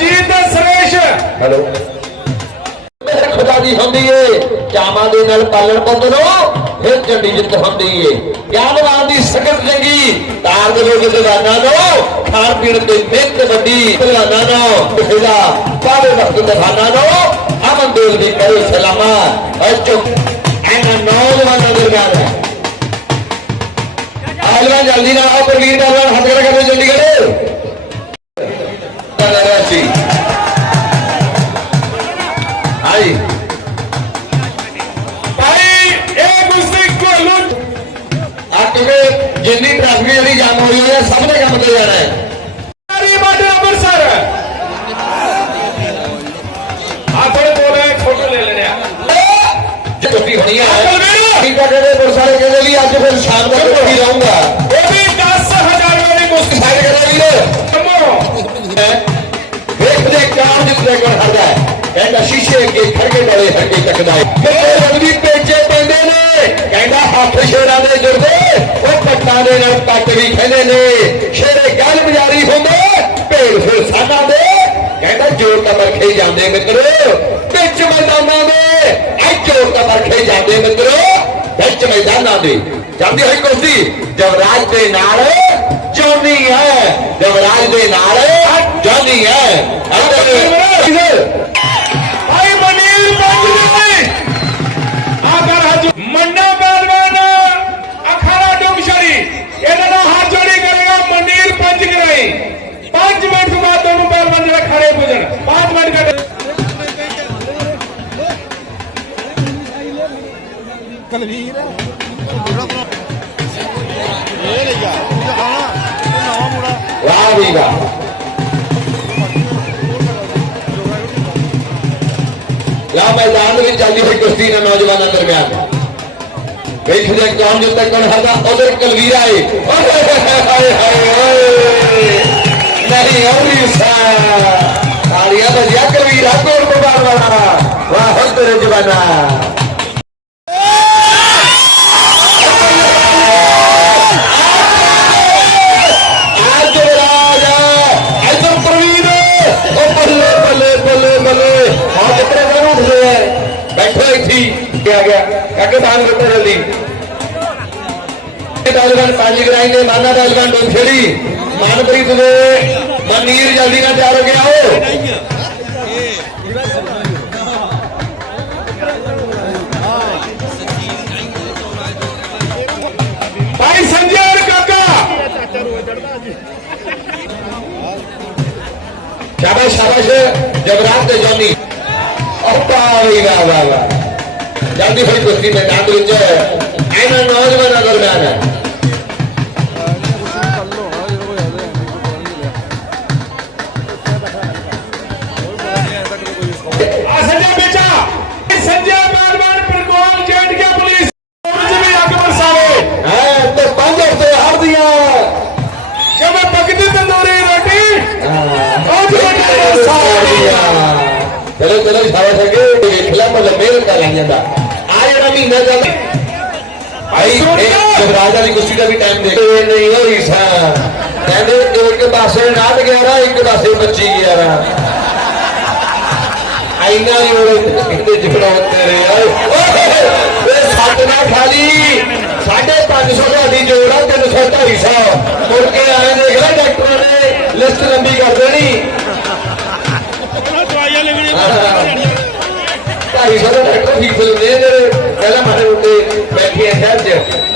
Harjeet Suresh hello खुदा दी होंदी है चामा दे नाल पालन पुत्रो फिर चंडी जित होंदी है ज्ञानवान दी सकत चंगी तार दे लोग दीवाना नो खान पीण ते मेहनत वड्डी दीवाना नो फिजा सारे वक्त दीवाना नो अमन दिल दी करे सलामा और चुप एना नौजवान दरमियान है आलवा जल्दी ना आओ प्रवीण दलवान हाथ खड़ा कर चंडीगढ़ आई जिन्नी ट्रैफिक जी जाम हो रही है सब ने काम से जाना है अमृतसर थोड़े बोल रहे फोटो ले लेने छुट्टी होनी है पुलिस वाले कहते भी आज फिर शाम तक छुट्टी रहूंगा वो भी 10,000 वाली मुश्त साइड देखते काम जितने को हरदा है कहता शीशे के खड़के डले हड़के तकदा है भी पेचे पेंदे ने कहता हाथ शेरा दे जुड़दे वो पट्टा दे नाल पट भी कहंदे ने शेरे गल बजारी होंदे भेड़ फिर साना दे कहता जोर तमरखे जांदे मित्रो बिच मैदानां दे ऐ जोर तमरखे जांदे मित्रो बिच मैदानां दे जांदी होई कुश्ती जवराज दे नाल जोनी है जवराज दे नाल जोनी है भाई मनीर मन्ना पहलवान अखाड़ा डोमशरी इन्होंने हाथ जोड़ी करेगा मनीर पंच गिराई 5 मिनट के बाद दोनों पहलवान जरा खड़े हो जाए 5 मिनट का कलवीर वाह भी वाह या मैदान में चलती हुई कुश्ती ने नौजवानों दरमियान देखते कौन जो तक कौन हारदा उधर कलवीर आए नहीं तालियां बजिया कलवीर गोल मुबारक वाला वाह तेरे जवाना जल्दी पहलवान पांच गिराई ने माना पहलवान डोमछड़ी मानप्रीत ने मनीर जल्दी ना तैयार हो गया हो भाई संजय और काका शाबाश शाबाश जबरात जॉनी जल्दी फिर कुश्ती मैदान नौजवान दरम्यान है संजय पहलवान प्रकोल जेट के पुलिस भी आगे बरसावे तो 5 हफ्ते हार दिया क्या मैं पकती तंदूरी रोटी चलो चलो शाबाश है खिलाफ मेहनत कर लेंगे महीना चल भाई जबराज वाली कुश्ती का भी टाइम दे नहीं हो रही सा कहते एक पासे 8-11 एक पासे 25-11 आईना सट ना खाली 550 ढाडी जोड़ आ 300-250 मुड़ के आए देख ला डॉक्टर ने लिस्ट लंबी कर देनी 250 डॉक्टर फीस लेंदे पहला मारे उत्ते बैठे शहर च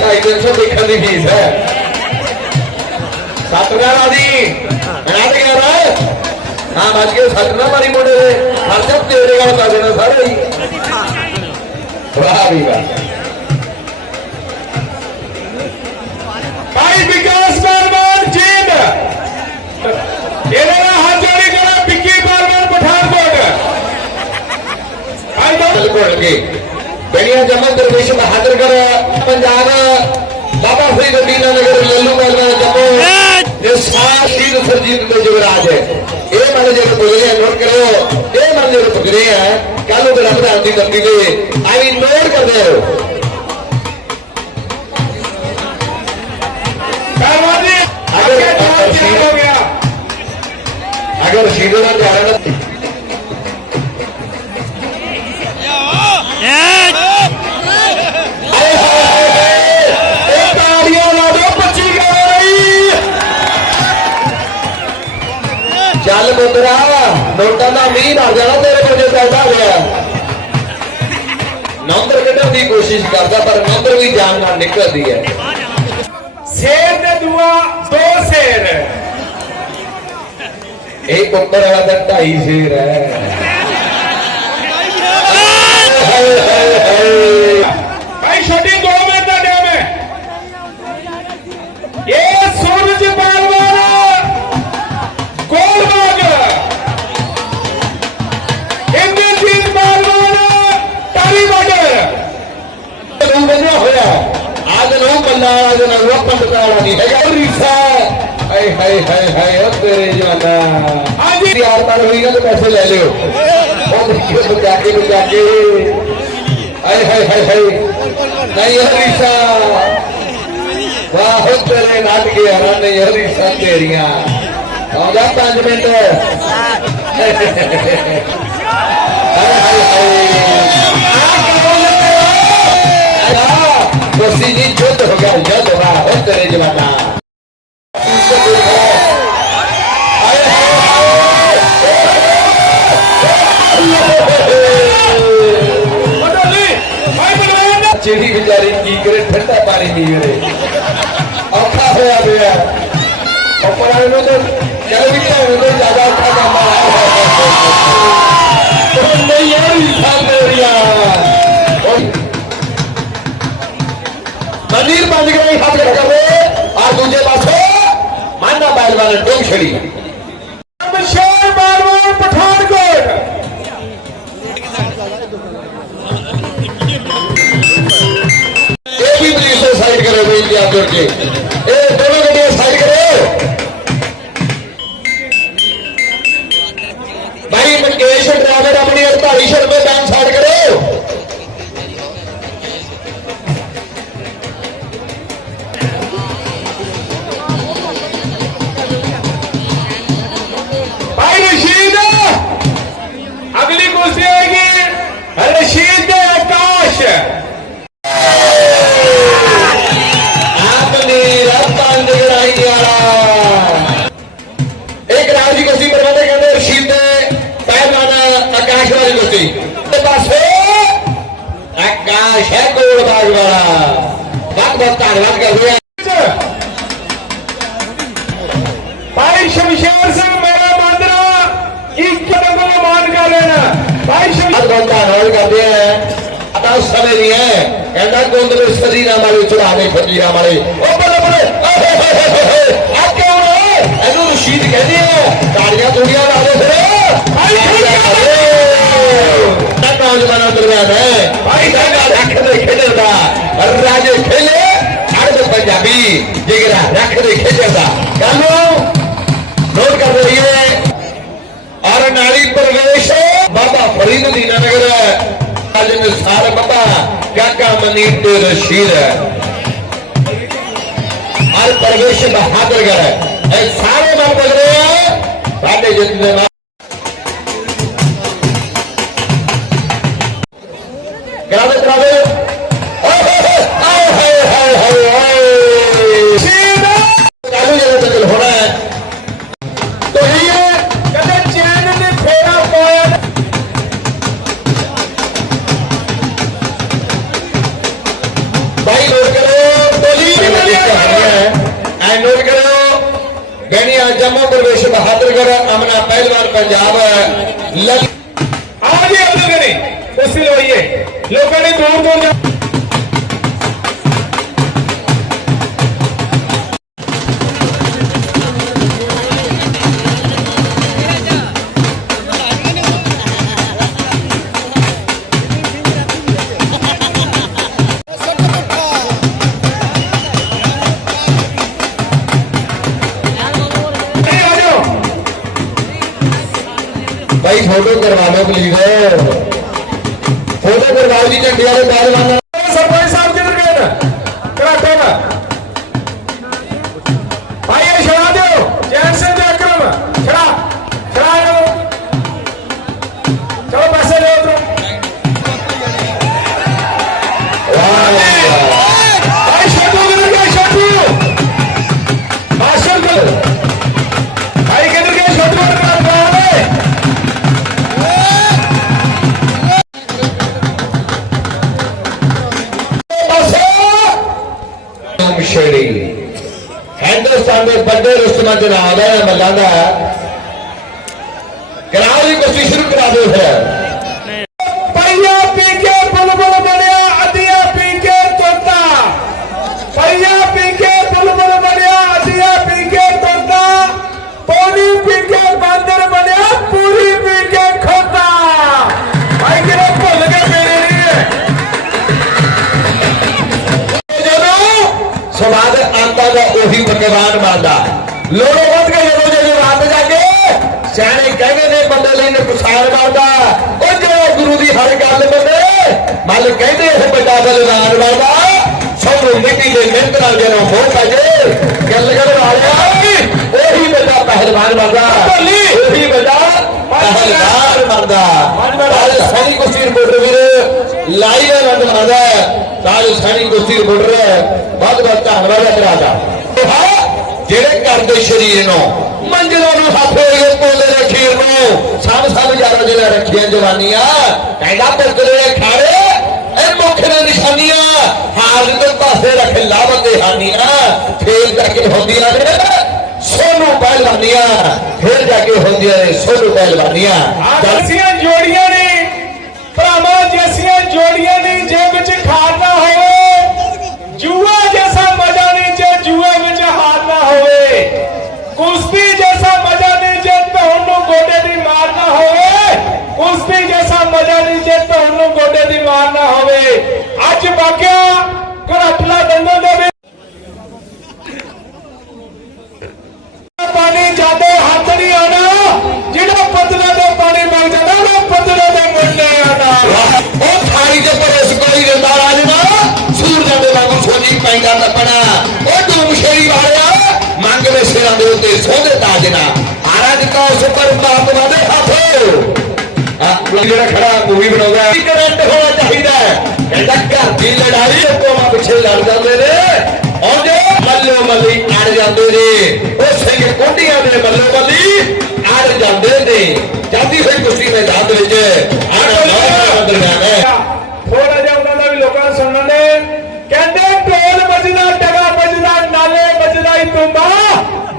250-300 देखने की फीस है 7,000 आदि हाँ बच के सट ना मारी मोड़े हर जब तेरे का बता देना सारे ही वाह भी वाह भाई विकास पहलवान जीत इन्होंने हाथ जोड़ी करा पिक्की पहलवान पठानकोट के बेड़िया जमल दरवेश बहादुर कर पंजाब बाबा फरीद दीना नगर लल्लू पहलवान जम्मू शहीद सरजीत के युवराज है ये माने जो पुगरे नोट करो ये माने जो पुगरे हैं कल वो रमजान की धरती पे आई नोट कर दे अगर शीरों में पुत्रा नोटा का मीह भर जाना तेरे को जो चलता गया नंबर कढ़ने की कोशिश करता पर नंबर भी जान नाल निकलती है शेर ने दुआ दो शेर एक ऊपर वाला तो 2.5 शेर है भाई छोटी 2 मिनट का टाइम है ये सूरज पहलवान गोलबाग इंद्रजीत पहलवान टारी बॉर्डर बनया होया आज नो बल्ला आज नो पंडित वाला नहीं है यार रीसा हाय हाय हाय हाय ओ तेरे जवाना आज यार पर हुई ना तो पैसे ले लियो ओ देखियो तो जाके हाय हाय हाय हाय नहीं यार रीसा वाह हो तेरे नाट के हरा नहीं यार रीसा तेरियां आजा 5 मिनट हाय हाय बसी जी युद्ध हो गया युद्ध हुआ हो तेरे जवाना चेड़ी बेचारी की करे ठंडा पानी पी करे औखा होया गया और पर तो चल भी क्या हो ज्यादा औखा काम तो नहीं यार इंसान तेरिया मंदिर बंद गई हाथ रखा हुए और दूसरे पासे मानना पहलवान डोंग छड़ी शेर पहलवान पठानकोट एक भी पुलिस साइड करो भाई इंडिया जोड़ के ए दोनों गड्डियां साइड करो भाई मंगेश ड्राइवर अपनी 48 रुपए बैंक साइड करो अगली कुर्सी आएगी रशीद आकाश आपने रफ्तार दिखाई दिया एक राज की कुर्सी पर बैठे कहते रशीद पहलवान आकाश वाली कुर्सी पास आकाश है गोलबाज वाला बहुत बहुत धन्यवाद कर रहे हैं भाई शमशेर सिंह मेरा मांदरा एक कदम को मान कर लेना भाई बहुत धन्यवाद करते हैं आता समय नहीं है कहना गोंदले सदी ना मारे चढ़ाने फकीरा मारे ओ बड़े बड़े आ क्यों रे एनु रशीद कहते हैं ताड़ियां तोड़ियां ला दे फिर भाई नौजवान दरमियान है भाई साडा रख दे खेलदा राजे खेले हर पंजाबी जिगरा रख दे खेलदा गलो नोट कर रहिए और नारी प्रवेश बाबा फरीद दीनानगर राजन सार बाबा काका मनीत रशीद और प्रवेश बहादुरगढ़ सारे बात बज रहे हैं साढ़े जितने करावे चालू जगह तक होना है तो ये कहते चैन ने फेरा पाया भाई नोट करो टोली नोट करो गणिया जम्मू प्रवेश बहादुरगढ़ अमना पहलवान पंजाब आज ही अब्दुल गनी कुर्सी लवाइए लोगों ने दूर दूर जा भाई फोटो करवा लो प्लीज फोटो करवाओ जी झंडे वाले पहलवान सरपंच साहब किधर गए ना कराटे का भाई ये छड़ा दो जैन सिंह जी अक्रम छड़ा छड़ा चलो पैसे ले उधर भाई छोटू किधर गए छोटू मास्टर को भाई किधर गए छोटू छेड़ी हिंदुस्तान के बड़े रुस्तमा च नाम है मल्लां दा कराओ जी कुश्ती शुरू करा दो फिर पहिया पी के बुलबुल बनया अदिया पी के तोता पहिया पी के बुलबुल बनया अदिया पी के तोता पौनी पी के बंदर बनया पूरी पी के खोता भाई किरा भुल के मेरे लिए स्वाद आता का उही पकवान मानदा लोड़ो वध के जो रात जाके सियाने कहने ने बंदे लिए नुकसान मारदा ओ जो गुरु दी हर गल बने मल कहते हो बड़ा बलिदान मारदा सब मिट्टी दे मिहनत नाल जनो हो पाजे गल कर वालिया ओही बड़ा पहलवान मारदा ओही बड़ा पहलवान मारदा ताल सनी को सिर बोल वीर लाइव रन मारदा ताल सनी को सिर बोल बहुत बहुत धन्यवाद करादा ਜਿਹੜੇ ਕਰਦੇ ਸ਼ਰੀਰ ਨੂੰ ਮੰਜ਼ਲੋਂ ਨੂੰ ਹੱਥ ਹੋਏ ਪੋਲੇ ਦੇ ਖੀਰ ਨੂੰ ਸਭ ਯਾਰਾ ਜਿਹੜਾ ਰੱਖੀਆਂ ਜਵਾਨੀਆਂ ਕਹਿੰਦਾ ਪੁੱਤਰੇ ਖਾੜੇ ਇਹ ਮੁੱਖ ਨੇ ਨਿਸ਼ਾਨੀਆਂ ਹਾਰ ਦੇ ਪਾਸੇ ਰੱਖ ਲਾਵਤੇ ਹਾਨੀਆਂ ਫੇਰ ਜਾ ਕੇ ਹੁੰਦੀਆਂ ਨੇ ਸੋਨੂ ਪਹਿਲਵਾਨੀਆਂ ਫੇਰ ਜਾ ਕੇ ਹੁੰਦੀਆਂ ਨੇ ਸੋਨੂ ਪਹਿਲਵਾਨੀਆਂ ਜੱਸੀਆਂ ਜੋੜੀਆਂ ਨੇ ਭਰਾਵਾਂ ਜੱਸੀਆਂ ਜੋੜੀਆਂ ਨੇ ਜੇ ਵਿੱਚ ਖਾਰ ਨਾ ਹੋਵੇ ਜੂਆ ਜੈਸਾ ਮਜ਼ਾ ਨਹੀਂ ਜੇ ਜੂਏ ਵਿੱਚ ਹਾਰ ਨਾ ਹੋਵੇ ਕੁਸ਼ਤੀ ਜੈਸਾ ਮਜ਼ਾ ਨਹੀਂ ਜੇ ਤੁਹਾਨੂੰ ਗੋਡੇ ਦੀ ਮਾਰ ਨਾ ਹੋਵੇ ਕੁਸ਼ਤੀ ਜੈਸਾ ਮਜ਼ਾ ਨਹੀਂ ਜੇ ਤੁਹਾਨੂੰ ਗੋਡੇ ਦੀ ਮਾਰ ਨਾ ਹੋਵੇ ਅੱਜ ਬਾਕਿਆ ਘਰਾਟਲਾ ਦੰਦਾਂ ਦੇ ਵਿੱਚ ਪਾਣੀ ਜਾਦੇ ਹੱਥ ਨਹੀਂ ਆਣਾ ਜਿਹੜਾ ਪਤਲੇ ਤੋਂ ਪਾਣੀ ਮੰਗ ਜਾਂਦਾ ਉਹ ਪਤਲੇ ਦੇ ਮੁੰਡੇ ਆਣਾ ਉਹ ਥਾਲੀ ਦੇ ਪਰਸ ਕੋਈ ਰੰਦਾ ਰਾਜਨਾ ਸੂਰਜਾਂ ਦੇ ਵਾਂਗੂ ਸੋਜੀ ਪੈਂਦਾ ਲੱਪਣਾ ਉਹ ਡੂਮ ਸ਼ੇਰੀ ਵਾਲਿਆ ਮੰਗ ਦੇ ਸਿਰਾਂ ਦੇ ਉੱਤੇ ਸੋਹਣੇ ਤਾਜ ਨਾ ਆਰਾ ਦਿੱਤਾ ਉਸ ਉੱਪਰ ਪਰਮਾਤਮਾ ਦੇ ਹੱਥ ਜਿਹੜਾ ਖੜਾ ਮੂਵੀ ਬਣਾਉਂਦਾ ਹੈ ਕਰੰਟ ਹੋਣਾ ਚਾਹੀਦਾ ਹੈ ਕਹਿੰਦਾ ਘਰ ਦੀ ਲੜਾਈ ਕੋਮਾ ਪਿੱਛੇ ਲੜ ਜਾਂਦੇ ਨੇ ਆਉਂਦੇ ਮੱਲੋ ਮੱਲੀ ਅੜ ਜਾਂਦੇ ਨੇ ਉਹ ਸਿੰਘ ਕੋਢੀਆਂ ਦੇ ਮੱਲੋ ਮੱਲੀ ਅੜ ਜਾਂਦੇ ਨੇ ਜਾਂਦੀ ਹੋਈ ਕੁਸ਼ਤੀ ਮੈਦਾਨ ਦੇ ਵਿੱਚ ਦਰਮਿਆਨ ਹੈ ਥੋੜਾ ਜਿਹਾ ਉਹਨਾਂ ਦਾ ਵੀ ਲੋਕਾਂ ਨੂੰ ਸੁਣਨ ਦੇ ਕਹਿੰਦੇ ਢੋਲ ਵੱਜਦਾ ਟਗਾ ਵੱਜਦਾ ਨਾਲੇ ਵੱਜਦਾ ਈ ਤੁੰਬਾ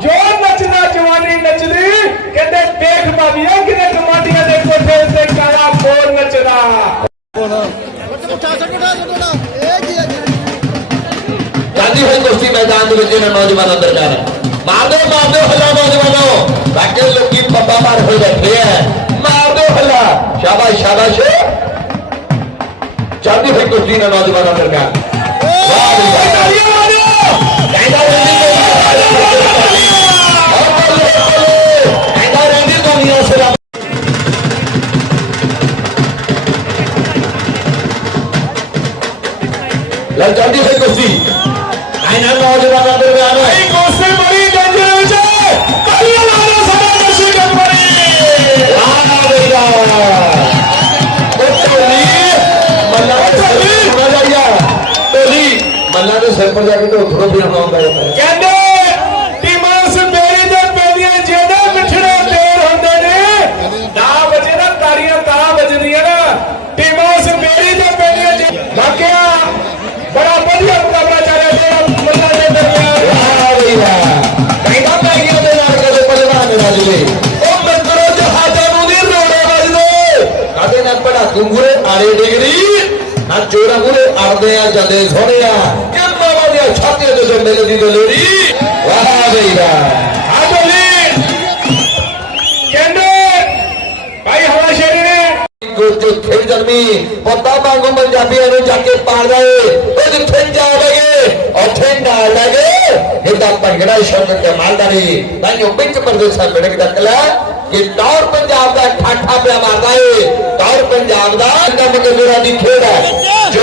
ਜੋ ਨੱਚਦਾ ਜਵਾਨੀ ਨੱਚਦੀ ਕਹਿੰਦੇ ਦੇਖ ਬਾਬੀਆ ਕਿਨੇ ਕਮਾਂਡੀਆਂ ਦੇ ਕੋਠੇ ਉੱਤੇ ਕਾਲਾ ਕੋਲ ਨੱਚਦਾ ਜਾਂਦੀ ਹੋਈ ਕੁਸ਼ਤੀ ਮੈਦਾਨ ਦੇ ਵਿੱਚ ਨੌਜਵਾਨ ਅੰਦਰ ਜਾ ਰਹੇ ਮਾਰ ਦਿਓ ਹੱਲਾ ਨੌਜਵਾਨੋ ਬਾਕੀ ਲੋਕੀ ਪੱਪਾ ਮਾਰ ਹੋਏ ਬੈਠੇ ਆ ਮਾਰ ਦਿਓ ਹੱਲਾ ਸ਼ਾਬਾਸ਼ ਸ਼ਾਬਾਸ਼ ਜਾਂਦੀ ਹੋਈ ਕੁਸ਼ਤੀ ਨਾਲ ਨੌਜਵਾਨ ਅੰਦਰ ਜਾ ਵਾਹ ਜੀ ਤਾਲੀਆਂ ਮਾਰੋ ਕਹਿੰਦਾ ਰਹਿੰਦੀ ਦੁਨੀਆ ਸਿਰਾ ਲੈ ਜਾਂਦੀ ਹੋਈ ਕੁਸ਼ਤੀ ਆਇਨਾ ਨੌਜਵਾਨ ਅੰਦਰ ਜਾ ਰਹੇ ਇਹ ਕੋਸੇ ਬੜੀ ਡੇਂਜਰਸ ਹੈ ਤਾਲੀਆਂ ਮਾਰੋ ਸਾਡਾ ਦਰਸ਼ਕ ਬੜੀ ਵਾਹ ਬਈ ਵਾਹ ਮੱਲਾ ਦੇ ਸਿਰ ਪਰ ਜਾ ਕੇ ਢੋਥੜੋ ਵੀ ਆਉਂਦਾ ਹੈ ਕਹਿੰਦੇ ਟੀਮਾਂ ਸਪੇਰੀ ਦੇ ਪੈਦੀਆਂ ਜਿਹੜੇ ਮਿੱਠੜੇ ਤੇਰ ਹੁੰਦੇ ਨੇ ਨਾ ਵਜੇ ਨਾ ਤਾੜੀਆਂ ਤਾਂ ਵੱਜਦੀਆਂ ਨਾ ਟੀਮਾਂ ਸਪੇਰੀ ਦੇ ਪੈਦੀਆਂ ਵਾਕਿਆ ਬੜਾ ਵਧੀਆ ਮੁਕਾਬਲਾ ਚੱਲਿਆ ਤੇ ਮੱਲਾ ਦੇ ਦਰਮਿਆਨ ਵਾਹ ਬਈ ਵਾਹ ਕਹਿੰਦਾ ਪੈਗੀਆਂ ਦੇ ਨਾਲ ਕਦੇ ਪਹਿਲਵਾਨ ਰਾਜਲੇ ਉਹ ਮੰਦਰੋ ਜਹਾਜ਼ਾਂ ਨੂੰ ਦੀ ਰੋੜੇ ਵੱਜਦੇ ਕਾਦੇ ਨਾ ਪੜਾ ਗੁੰਗੂਰੇ ਆਰੇ ਡਿਗਰੀ ਨਾ ਚੋਰਾ ਮੂਰੇ ਅੜਦੇ ਆ ਜਾਂਦੇ ਸੋਹਣਿਆ ਕਿ ਬਾਬਾ ਦੀ ਛਾਤੀ ਤੇ ਮੇਲੇ ਦੀ ਦਲੇਰੀ ਵਾਹ ਬਈ ਵਾਹ ਆ ਬੋਲੀ ਕਹਿੰਦੇ ਭਾਈ ਹਵਾ ਸ਼ੇਰੀ ਨੇ ਜੋ ਖੇਡ ਜਨਮੀ ਪਤਾ ਵਾਂਗੂ ਪੰਜਾਬੀਆਂ ਨੂੰ ਜਾ ਕੇ ਪਾੜ ਗਏ ਉਹ ਜਿੱਥੇ ਜਾਵਗੇ ਉੱਥੇ ਨਾਲ ਲੱਗੇ ਇਹਦਾ ਭੰਗੜਾ ਸ਼ਬਦ ਕਮਾਲਦਾਰੀ ਤਾਂਿਓ ਵਿੱਚ ਪ੍ਰਦੇਸ਼ਾਂ ਮਿਲਕ ਦਕਲਾ ਕਿ ਟੌਰ ਪੰਜਾਬ ਦਾ ਠਾਠਾ ਪਿਆ ਮਾਰਦਾ ਏ ਟੌਰ ਪੰਜਾਬ ਦਾ ਕੰਮ ਕਦੂਰਾ ਦੀ ਖੇਡ ਹੈ ਜੋ